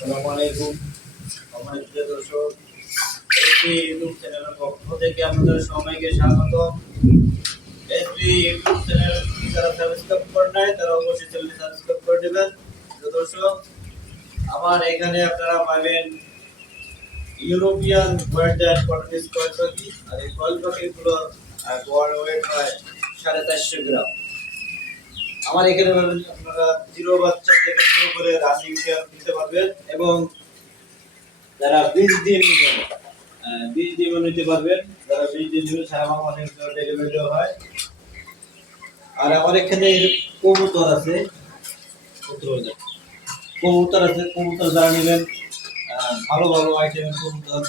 আসসালামু আলাইকুম সম্মানিত দর্শক, এসবি ইউটিউব চ্যানেলের পক্ষ থেকে আপনাদের সবাইকে স্বাগত। এসবি ইউটিউব চ্যানেল যারা সাবস্ক্রাইব করে নাই তারা অবশ্যই চ্যানেলটি সাবস্ক্রাইব করে দেবেন। দর্শক, আমার এখানে আপনারা পাবেন European white and cotton square পাখি, আর এই কয়েল পাখিগুলো গড় ওয়েট হয় 450 গ্রাম। আমার এখানে পাবেন আপনারা জিরো বাচ্চা থেকে শুরু করে রানিং শেয়ার নিতে পারবেন, এবং যারা 20 দিন 20 দিন নিতে পারবেন, যারা 20 দিন ধরে সারা বাংলাদেশে ডেলিভারি দেওয়া হয়। আর আমার এখানে কবুতর আছে, কবুতর যারা নেবেন, ভালো ভালো আইটেমের কবুতর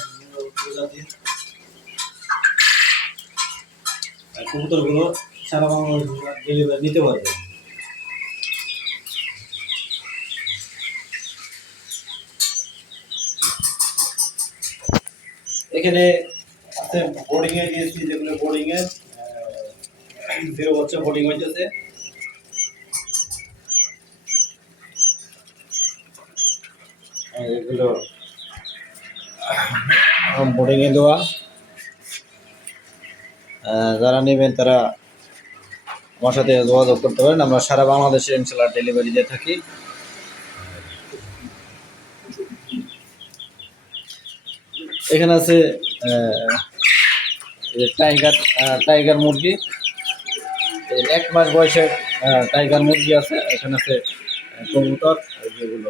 প্রজাতির কবুতরগুলো সারা বাংলাদেশে ডেলিভারি নিতে পারবেন। এখানে আছে বোর্ডিং এ দিয়েছি, যেগুলো বোর্ডিং এ 0 বাচ্চা বোর্ডিং হইতেছে। এগুলো বোর্ডিং এ দেওয়া। যারা নেবেন তারা আমার সাথে যোগাযোগ করতে পারেন। আমরা সারা বাংলাদেশে ইনশাআল্লাহ ডেলিভারি দিয়ে থাকি। এখানে আছে টাইগার মুরগি, 1 মাস বয়সের টাইগার মুরগি আছে। এখানে আছে কবুতর, যেগুলো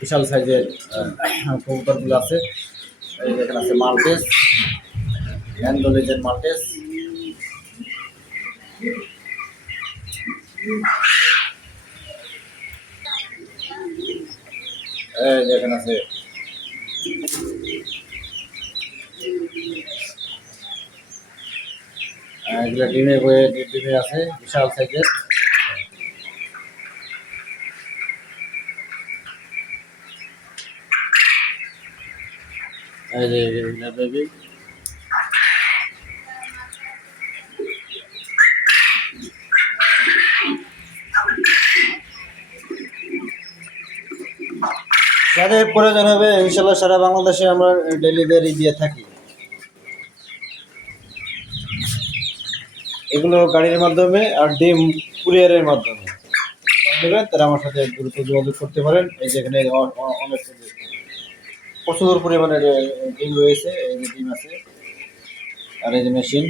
বিশাল সাইজের কবুতরগুলো আছে। এখানে আছে মাল্টেস, অ্যান্ডোলেজের মাল্টেস। এখানে আছে এগুলো ডিমে আছে বিশাল সাইজের। বেবি যাদের প্রয়োজন হবে ইনশাল্লাহ সারা বাংলাদেশে আমরা ডেলিভারি দিয়ে থাকি। এগুলো গাড়ির মাধ্যমে আর ডিম কুরিয়ারের মাধ্যমে নেবেন তারা আমার সাথে দ্রুত যোগাযোগ করতে পারেন। এই যেখানে অনেক প্রচুর পরিমাণে ডিম রয়েছে, এই যে ডিম আছে, আর এই যে মেশিন।